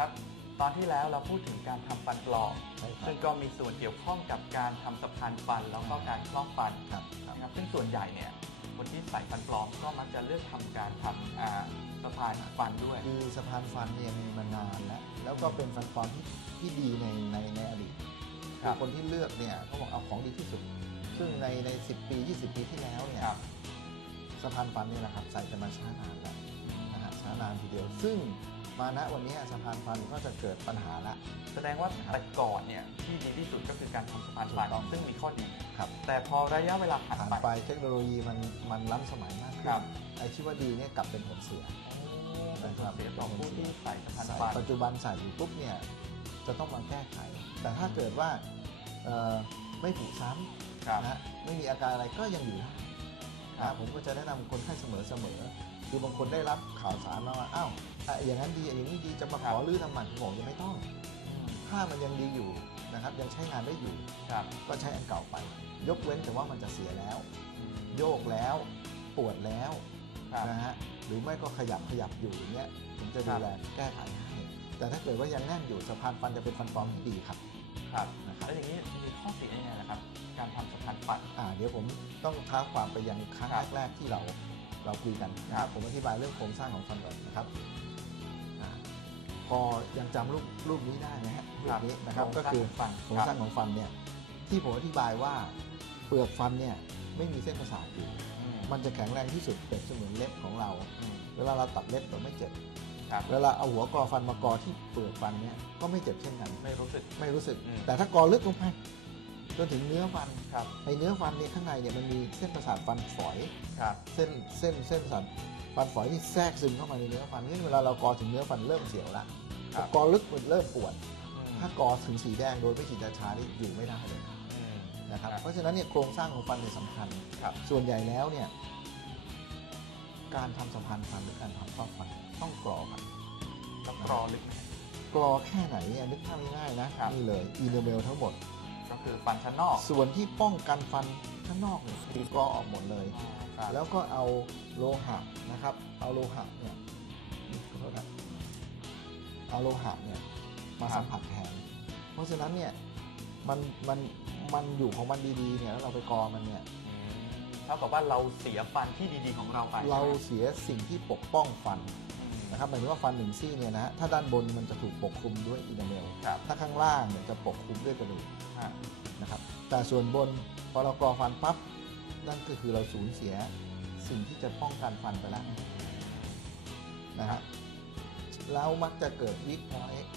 ครับตอนที่แล้วเราพูดถึงการทำฟันปลอมใช่ครับซึ่งก็มีส่วนเกี่ยวข้องกับการทำสะพานฟันแล้วก็การครอบฟันครับครับนะครับซึ่งส่วนใหญ่เนี่ยคนที่ใส่ฟันปลอมก็มักจะเลือกทำการทำอ่าสะพานฟันด้วย คือสะพานฟันเนี่ยมีมานานแล้วแล้วก็เป็นฟันปลอมที่ที่ดีในในในอดีตครับอคนที่เลือกเนี่ยเขาบอกเอาของดีที่สุด ซึ่งในใน10ปี 20 ปีที่แล้วเนี่ยครับสะพานฟันเนี่ยนะครับใส่กันมาช้านานแล้วนะฮะช้านานทีเดียวซึ่ง มาณวันนี้สะพานฟันก็จะเกิดปัญหาละแสดงว่าแต่ก่อนเนี่ยที่ดีที่สุดก็คือการทำสะพานฟันถูกต้องซึ่งมีข้อดีครับแต่พอระยะเวลาผ่านผ่านไปไปเทคโนโลยีมันมันล้ำสมัยมากขึ้ครันบไอ้ที่ว่าดีเนี่ยกลับเป็นผลเสียเป็นผลเสียต่อผู้ที่ใส่สะพานใส่ฟันปัจจุบันใส่อยู่ปุ๊บเนี่ยจะต้องมาแก้ไข แต่ถ้าเกิดว่าเอ่อไม่ผุซ้ครับำนะฮะไม่มีอาการอะไรก็ยังอยู่ได้ครันะบผมก็จะแนะนำคนไข้เสมอเสมอคือบางคนได้รับข่าวสารมาว่าอ้าว อะอย่างนั้นดีอย่างนี้ดีจะมาขอรื้อทำหมันผมบอกยังไม่ต้อง ถ้ามันยังดีอยู่นะครับยังใช้งานได้อยู่ครับก็ใช้อันเก่าไป ยกเว้นแต่ว่ามันจะเสียแล้ว โยกแล้วปวดแล้วครับนะฮะหรือไม่ก็ขยับขยับอยู่อย่างเงี้ยผมจะครัดูบแลแก้ไขให้แต่ถ้าเกิดว่ายังแน่นอยู่สะพานฟันจะเป็นฟันปลอมที่ดีครับครับนะครับแล้วอย่างนี้มีข้อเสียยังไงนะครับ การทำสะพานฟันอ่าเดี๋ยวผมต้องท้าความไปยังครั้งครับแรกๆที่เราเราคุยกันนะครับผมอธิบายเรื่องโครงสร้างของฟันก่อนนะครับอ่า พอยังจำรูปรูปนี้ได้ไหมฮะรูปนี้นะครับก็คือฟันโครงสร้างของฟันเนี่ยที่ผมอธิบายว่าเปลือกฟันเนี่ยไม่มีเส้นประสาทอยู่มันจะแข็งแรงที่สุดเปรียบเสมือนเล็บของเรา เวลาเราตัดเล็บเราไม่เจ็บครับเวลาเอาหัวกรอฟันมากอที่เปลือกฟันเนี่ยก็ไม่เจ็บเช่นกันไม่รู้สึกไม่รู้สึกอืมแต่ถ้ากอลึกลงไปจนถึงเนื้อฟันครับในเนื้อฟันเนี่ยข้างในเนี่ยมันมีเส้นประสาทฟันฝอยครับเส้นเส้นเส้นประสาท ฟันฝอยที่แทรกซึมเข้ามาในเนื้อฟันนี่เวลาเรากอถึงเนื้อฟันเริ่มเสียวละครับกอลึกมันเริ่มปวดอืมถ้ากอถึงสีแดงโดยไม่ฉีดยาชานี่อยู่ไม่ได้เลยอืมนะครับครับเพราะฉะนั้นเนี่ยโครงสร้างของฟันเนี่ยสำคัญครับส่วนใหญ่แล้วเนี่ยการทำสัมพันธ์ฟันหรือการทำครอบฟันต้องกรอครับต้องกรอลึกไหมกรอแค่ไหนเนี่ยนึกภาพง่ายๆนะครับนี่เลยอีเนเมลทั้งหมด ก็คือฟันชั้นนอก ส่วนที่ป้องกันฟันข้างนอกเนี่ยคือกรอออกหมดเลยครับ แล้วก็เอาโลหะนะครับ เอาโลหะเนี่ยขอโทษนะเอาโลหะเนี่ยมาสัมผัสแทน เพราะฉะนั้นเนี่ยมันมันมันอยู่ของมันดีๆเนี่ยแล้วเราไปกรอมันเนี่ยอืมเท่ากับว่าเราเสียฟันที่ดีๆของเราไป เราเสียสิ่งที่ปกป้องฟันอืมนะครับหมายถึงว่าฟันหนึ่งซี่เนี่ยนะฮะถ้าด้านบนมันจะถูกปกคลุมด้วยอินาเมลครับถ้าข้างล่างเนี่ยจะปกคลุมด้วยกระดูกฮะนะครับแต่ส่วนบนพอเรากรอฟันปั๊บ นั่นก็คือเราสูญเสียสิ่งที่จะป้องกันฟันไปแล้วนะฮะแล้วมักจะเกิดวิกพอยต์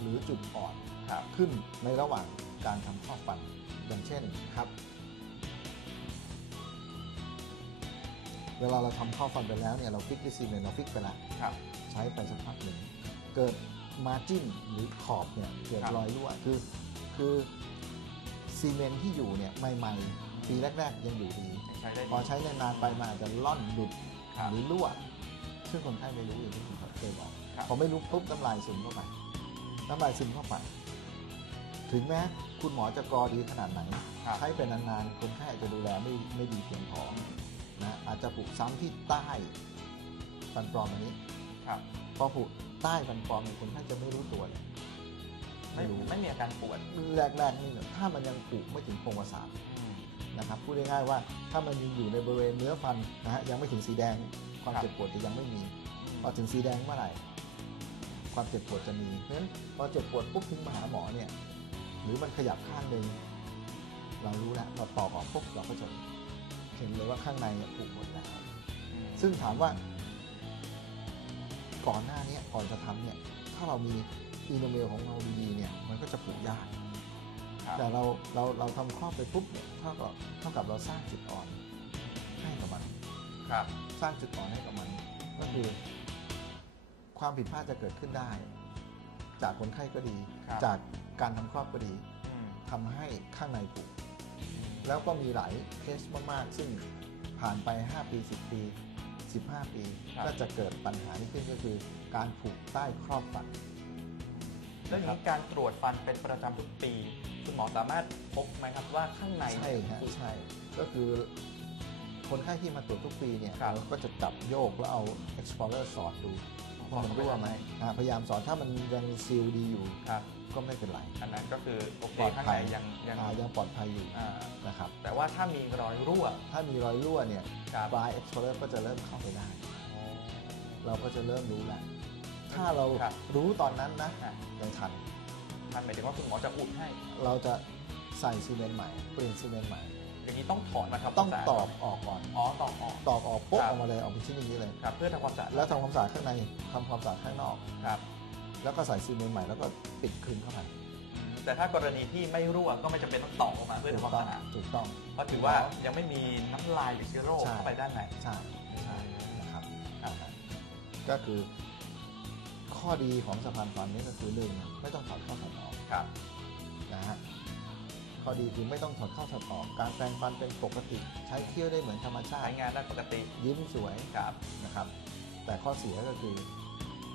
หรือจุดอ่อนครับขึ้นในระหว่างการทำข้อฟันอย่างเช่นครับ เวลาเราทำข้อฟันไปแล้วเนี่ยเราฟิกดิซีเมนเราฟิกไปแล้วครับใช้ไปสักพักหนึ่งเกิดมาจิ้นหรือขอบเนี่ยเกิดครับรอยรั่วคือคือซีเมนต์ที่อยู่เนี่ยใหม่ๆ ปีแรก ๆ ยังอยู่ดียังใช้ได้พอใช้นานๆไปมันอาจจะล่อนหลุดครับหรือรั่วซึ่งคนไข้ไม่รู้อย่างที่ผมเคยบอกครับพอไม่รู้ปุ๊บน้ำลายซึมเข้าไปน้ำลายซึมเข้าไปถึงแม้คุณหมอจะกรอดีขนาดไหนครับใช้ไปนานๆคนไข้อาจจะดูแลไม่ไม่ดีเพียงพอนะอาจจะปลุกซ้ำที่ใต้ฟันปลอมอันนี้ครับพอผุใต้ฟันปลอมเนี่ยคนไข้จะไม่รู้ตัวเลยไม่ไม่รู้ไม่มีอาการปวดแรกๆนี่เนี่ยถ้ามันยังผุไม่ถึงโครงประสาทอืม นะครับพูดง่ายๆว่าถ้ามันยังอยู่ในบริเวณเนื้อฟันนะฮะยังไม่ถึงสีแดงความครับเจ็บปวดจะยังไม่มีพอถึงสีแดงเมื่อไหร่ความเจ็บปวดจะมีเพราะฉะนั้นพอเจ็บปวดปุ๊บถึงมาหาหมอเนี่ยหรือมันขยับข้างหนึ่งเรารู้แล้วเราปอกออกปุ๊บเราก็จะเห็นเลยว่าข้างในเนี่ยผุหมดแล้วอืมซึ่งถามว่า ก่อนหน้าเนี้ยก่อนจะทำเนี่ยถ้าเรามีอีโนเมลของเราดีๆเนี่ยมันก็จะปลูกยากครับ แต่เราเราเราทำครอบไปปุ๊บเนี่ยเท่ากับเท่ากับเราสร้างจุดอ่อนให้กับมัน ครับ สร้างจุดอ่อนให้กับมัน ก็คือความผิดพลาดจะเกิดขึ้นได้ จากคนไข้ก็ดี ครับ จากการทำครอบก็ดีอืมทำให้ข้างในผุแล้วก็มีหลายเคสมาก ๆ ซึ่งผ่านไป 5 ปี 10 ปี 15 ปี ก็จะเกิดปัญหานี้ขึ้นก็คือการผุใต้ครอบฟัน แล้วอย่างนี้การตรวจฟันเป็นประจำทุกปี คุณหมอสามารถพบไหมครับว่าข้างในใช่ฮะคือ ใช่ก็คือคนไข้ที่มาตรวจทุกปีเนี่ยครับเราก็จะจับโยกแล้วเอา explorer สอดดูอ๋อว่ามันรั่วไหมอ่าพยายามสอนถ้ามันยังซีลดีอยู่ครับ ก็ไม่เป็นไร อันนั้นก็คือโอเคปลอดข้างภัในยยังยังอ่ายังปลอดภัยอยู่อ่านะครับแต่ว่าถ้ามีรอยรั่วถ้ามีรอยรั่วเนี่ยครับปลายเอ็กซ์โพเลอร์ก็จะเริ่มเข้าไปได้ เราก็จะเริ่มรู้แล้วถ้าเราครับ รู้ตอนนั้นนะอะ ยังทัน ท่านหมายถึงว่าคุณหมอจะอุดให้ เราจะใส่ซีเมนต์ใหม่เปลี่ยนซีเมนต์ใหม่ อย่างนี้ต้องถอนมาทำคต้วาองมสะอาดตอกออกก่อนอ๋อตอกออกตอกออกปุ๊บครับออกมาเลยออกเป็นชิ้นอย่างนี้เลยครับเพื่อทำความสะอาดแล้วทำความสะอาดข้างในทำความสะอาดข้างนอกครับแล้วก็ใส่ซีเมนต์ใหม่แล้วก็ปิดคืนเข้าไปอืมแต่ถ้ากรณีที่ไม่รั่วก็ไม่จำเป็นต้องตอกออกมาเพื่อถูทำกความต้องสะอาดถูกต้องเพราะถือว่ายังไม่มีน้ำลายหรือเชื้อโรคใช่เข้าไปด้านในใช่ใช่นะครับครับก็คือ ข้อดีของสะพานฟันนี่ก็คือหนึ่งไม่ต้องถอดเข้าถอดออกครับนะฮะข้อดีคือไม่ต้องถอดเข้าถอดออก การแปรงฟันเป็นปกติ ใช้เคี้ยวได้เหมือนธรรมชาใช้ติงานได้ปกติยิ้มสวยครับนะครับ แต่ข้อเสียก็คือ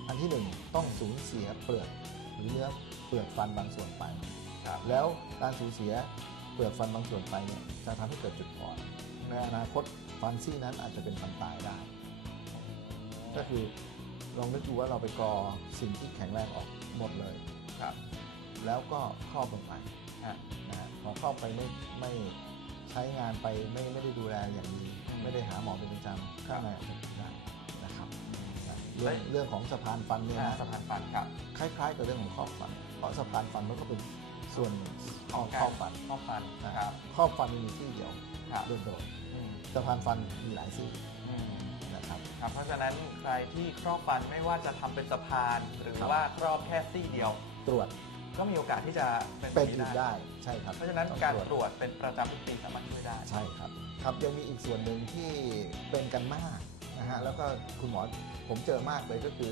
อันที่หนึ่งต้องสูญเสียเปลือกหรือเนื้อเปลือกฟันบางส่วนไปครับแล้วการสูญเสียเปลือกฟันบางส่วนไปเนี่ยจะทำให้เกิดจุดอ่อนในอนาคตฟันซี่นั้นอาจจะเป็นฟันตายได้ ก็คือ ลองนึกดูว่าเราไปกรอสิ่งที่แข็งแรงออกหมดเลยครับ แล้วก็ครอบลงไปฮะนะฮะพอครอบไปไม่ไม่ใช้งานไปไม่ไม่ได้ดูแลอย่างดีอืมไม่ได้หาหมอเป็นประจำข้างในอาจจะเป็นได้นะครับนะเรื่แล้อวงเรื่องของสะพานฟันเนี่ยอ่านะสะพานฟันครับคล้ายๆกับเรื่องของครอบฟัน เพราะสะพานฟันมันก็เป็นส่วนหนึ่งของครอบฟันข้อฟันนะนะคครัรับบครอบฟันมันมีที่เดียวครับโดดอืมๆสะพานฟันมีหลายซี่อืมนะ ครับครับเพราะฉะนั้นใครที่ครอบฟันไม่ว่าจะทำเป็นสะพาน หรือครับ ว่าครอบแค่ซี่เดียว ตรวจก็มีโอกาสที่จะเป็นเป็นแบบอีกได้ใช่ครับเพราะฉะนั้นต้องการตรวจเป็นประจำทุกปีสามารถช่วยได้ ใช่ครับครับยังมีอีกส่วนหนึ่งที่เป็นกันมากนะฮะแล้วก็คุณหมอผมเจอมากเลยก็คือ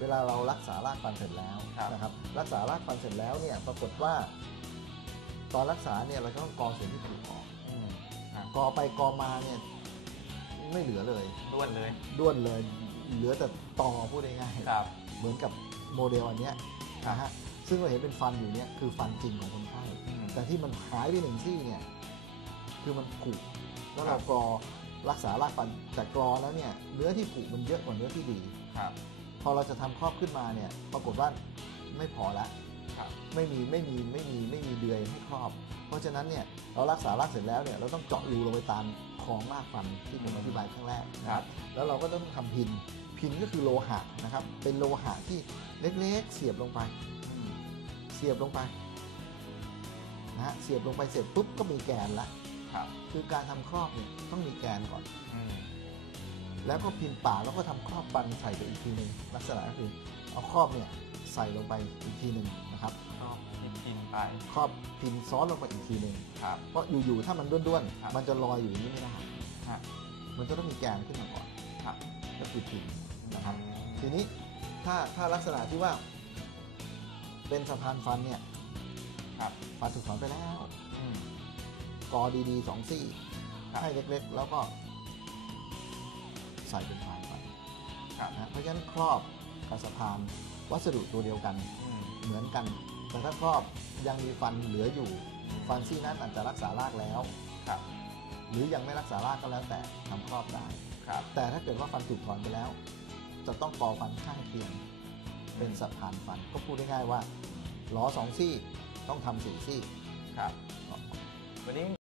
เวลาเรารักษารากฟันเสร็จแล้วครับ นะครับรักษารากฟันเสร็จแล้วเนี่ยปรากฏว่า ตอนรักษาเนี่ยเราก็ต้องกรอส่วนที่ผุออก อืมครับกรอไปกรอมาเนี่ย ไม่เหลือเลยด้วนเลย ด้วนเลย เหลือแต่ตอพูดง่ายๆครับเหมือนกับโมเดลอันเนี้ยนะฮะซึ่งเราเห็นเป็นฟันอยู่เนี่ยคือฟันจริงของคนไข้อืมแต่ที่มันหายไปหนึ่งซี่เนี่ยคือมันผุแล้วครัเราบ กรอรักษารากฟันแต่กรอแล้วเนี่ยเนื้อที่ผุมันเยอะกว่าเนื้อที่ดี ครับ พอเราจะทำครอบขึ้นมาเนี่ยปรากฏว่าไม่พอละ ครับ ไม่มีไม่มีไม่มีไม่มีเดือยให้ครอบ เพราะฉะนั้นเนี่ยเรารักษารากเสร็จแล้วเนี่ยเราต้องเจาะรูลงไปตามคล องรากฟันที่ผมอธิบายข้างแรกนะครับ แล้วเราก็ต้องทำพิน พินก็คือโลหะนะครับ เป็นโลหะที่เล็กๆ เสียบลงไปอืมเสียบลงไปนะฮะเสียบลงไปเสร็จปุ๊บก็มีแกนละครับ คือการทำครอบเนี่ยต้องมีแกนก่อนอืมแล้วก็พิมพ์ป่ากแล้วก็ทำครอบฟันใส่ไปอีกทีหนึ่งลักษณะก็คือเอาครอบเนี่ยใส่ลงไปอีกทีหนึ่ง ครอบพิมพ์ซ้อนลงไปอีกทีหนึ่งครับ เพราะอยู่ๆถ้ามันด้วนครับ ๆ มันจะลอยอยู่อย่างนี้ไม่ได้ฮะมันจะต้องมีแกนขึ้นมาก่อนครับก็คือพิมพ์นะครับ ทีนี้ถ้าถ้าลักษณะที่ว่า เป็นสะพานฟันเนี่ยครับฟันถูกถอนไปแล้ว อืม กอดีๆสองซี่ครับให้เล็กๆ แล้วก็ใส่เป็นพานไปครับ นะเพราะฉะนั้นครอบกับสะพานวัสดุตัวเดียวกันอืมเหมือนกัน แต่ถ้าครอบยังมีฟันเหลืออยู่ ฟันซี่นั้นอาจจะรักษารากแล้ว ครับ หรือยังไม่รักษารากก็แล้วแต่ทำครอบได้ ครับแต่ถ้าเกิดว่าฟันถูกถอนไปแล้ว จะต้องกอฟันข้างเคียงเป็นสะพานฟันก็พูดง่ายๆว่าล้อสองซี่ต้องทำสี่ซี่ ครับ วันนี้